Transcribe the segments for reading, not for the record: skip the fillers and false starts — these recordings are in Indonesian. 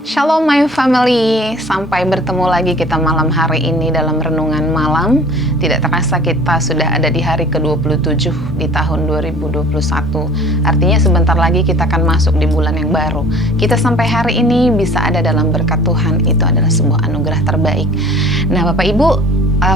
Shalom my family, sampai bertemu lagi kita malam hari ini dalam renungan malam. Tidak terasa kita sudah ada di hari ke-27 di tahun 2021. Artinya sebentar lagi kita akan masuk di bulan yang baru. Kita sampai hari ini bisa ada dalam berkat Tuhan, itu adalah sebuah anugerah terbaik. Nah Bapak Ibu,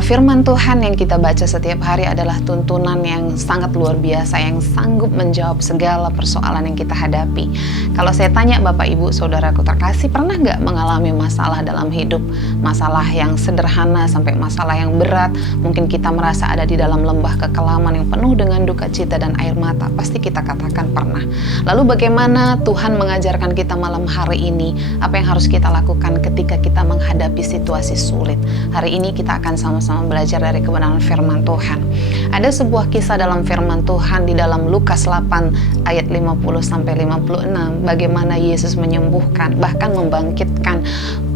firman Tuhan yang kita baca setiap hari adalah tuntunan yang sangat luar biasa, yang sanggup menjawab segala persoalan yang kita hadapi. Kalau saya tanya Bapak Ibu, saudaraku terkasih, pernah nggak mengalami masalah dalam hidup? Masalah yang sederhana sampai masalah yang berat. Mungkin kita merasa ada di dalam lembah kekelaman yang penuh dengan duka cita dan air mata. Pasti kita katakan pernah. Lalu bagaimana Tuhan mengajarkan kita malam hari ini? Apa yang harus kita lakukan ketika kita menghadapi situasi sulit? Hari ini kita akan sama-sama belajar dari kebenaran firman Tuhan. Ada sebuah kisah dalam firman Tuhan di dalam Lukas 8 ayat 50-56, bagaimana Yesus menyembuhkan, bahkan membangkitkan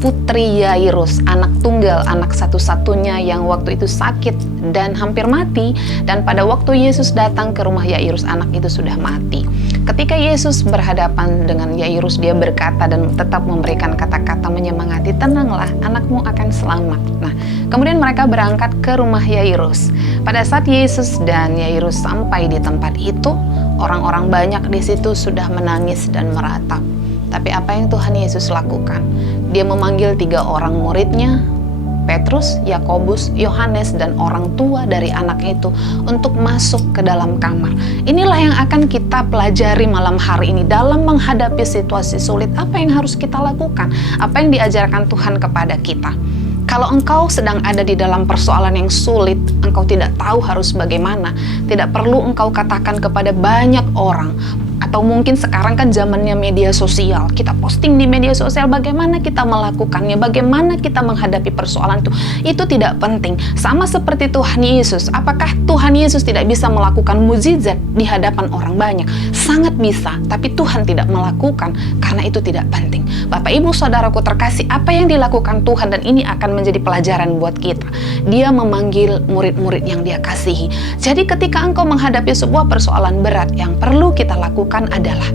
putri Yairus, anak tunggal, anak satu-satunya yang waktu itu sakit dan hampir mati, dan pada waktu Yesus datang ke rumah Yairus, anak itu sudah mati. Ketika Yesus berhadapan dengan Yairus, dia berkata dan tetap memberikan kata-kata menyemangati, tenanglah, anakmu akan selamat. Nah, kemudian mereka berangkat ke rumah Yairus. Pada saat Yesus dan Yairus sampai di tempat itu, orang-orang banyak di situ sudah menangis dan meratap. Tapi apa yang Tuhan Yesus lakukan? Dia memanggil 3 orang muridnya, Petrus, Yakobus, Yohanes, dan orang tua dari anak itu untuk masuk ke dalam kamar. Inilah yang akan kita pelajari malam hari ini dalam menghadapi situasi sulit. Apa yang harus kita lakukan? Apa yang diajarkan Tuhan kepada kita? Kalau engkau sedang ada di dalam persoalan yang sulit, engkau tidak tahu harus bagaimana, tidak perlu engkau katakan kepada banyak orang. Atau mungkin sekarang kan zamannya media sosial, kita posting di media sosial bagaimana kita melakukannya, bagaimana kita menghadapi persoalan itu tidak penting. Sama seperti Tuhan Yesus, apakah Tuhan Yesus tidak bisa melakukan mukjizat di hadapan orang banyak? Sangat bisa, tapi Tuhan tidak melakukan karena itu tidak penting. Bapak Ibu Saudaraku terkasih, apa yang dilakukan Tuhan, dan ini akan menjadi pelajaran buat kita. Dia memanggil murid-murid yang Dia kasihi. Jadi ketika engkau menghadapi sebuah persoalan berat, yang perlu kita lakukan adalah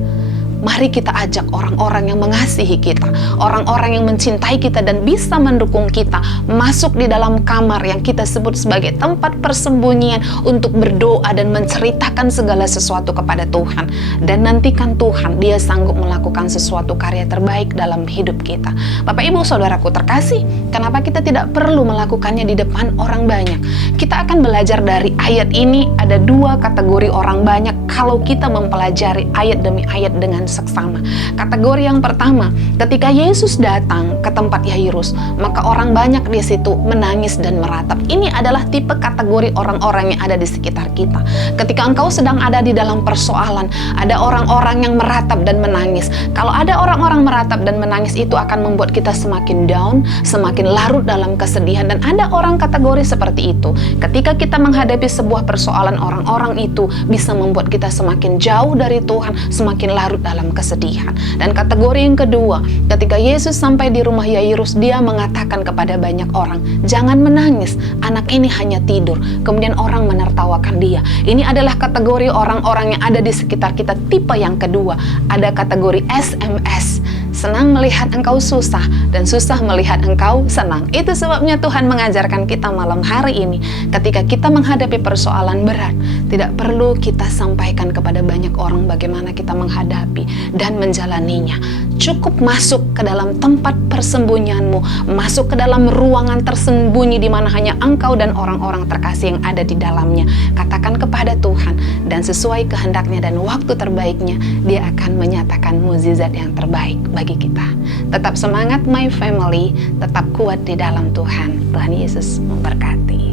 mari kita ajak orang-orang yang mengasihi kita, orang-orang yang mencintai kita dan bisa mendukung kita masuk di dalam kamar yang kita sebut sebagai tempat persembunyian untuk berdoa dan menceritakan segala sesuatu kepada Tuhan. Dan nantikan Tuhan, Dia sanggup melakukan sesuatu karya terbaik dalam hidup kita. Bapak Ibu Saudaraku terkasih, kenapa kita tidak perlu melakukannya di depan orang banyak? Kita akan belajar dari ayat ini, ada 2 kategori orang banyak kalau kita mempelajari ayat demi ayat dengan seksama. Kategori yang pertama, ketika Yesus datang ke tempat Yairus, maka orang banyak di situ menangis dan meratap. Ini adalah tipe kategori orang-orang yang ada di sekitar kita. Ketika engkau sedang ada di dalam persoalan, ada orang-orang yang meratap dan menangis. Kalau ada orang-orang meratap dan menangis, itu akan membuat kita semakin down, semakin larut dalam kesedihan. Dan ada orang kategori seperti itu. Ketika kita menghadapi sebuah persoalan, orang-orang itu bisa membuat kita semakin jauh dari Tuhan, semakin larut dalam kesedihan. Dan kategori yang kedua, ketika Yesus sampai di rumah Yairus, Dia mengatakan kepada banyak orang, jangan menangis, anak ini hanya tidur. Kemudian orang menertawakan Dia. Ini adalah kategori orang-orang yang ada di sekitar kita. Tipe yang kedua, ada kategori SMS, senang melihat engkau susah dan susah melihat engkau senang. Itu sebabnya Tuhan mengajarkan kita malam hari ini, ketika kita menghadapi persoalan berat, tidak perlu kita sampaikan kepada banyak orang bagaimana kita menghadapi dan menjalaninya. Cukup masuk ke dalam tempat persembunyianmu, masuk ke dalam ruangan tersembunyi di mana hanya engkau dan orang-orang terkasih yang ada di dalamnya. Katakan kepada Tuhan, dan sesuai kehendaknya dan waktu terbaiknya, Dia akan menyatakan mukjizat yang terbaik bagi kita. Tetap semangat my family, tetap kuat di dalam Tuhan. Tuhan Yesus memberkati.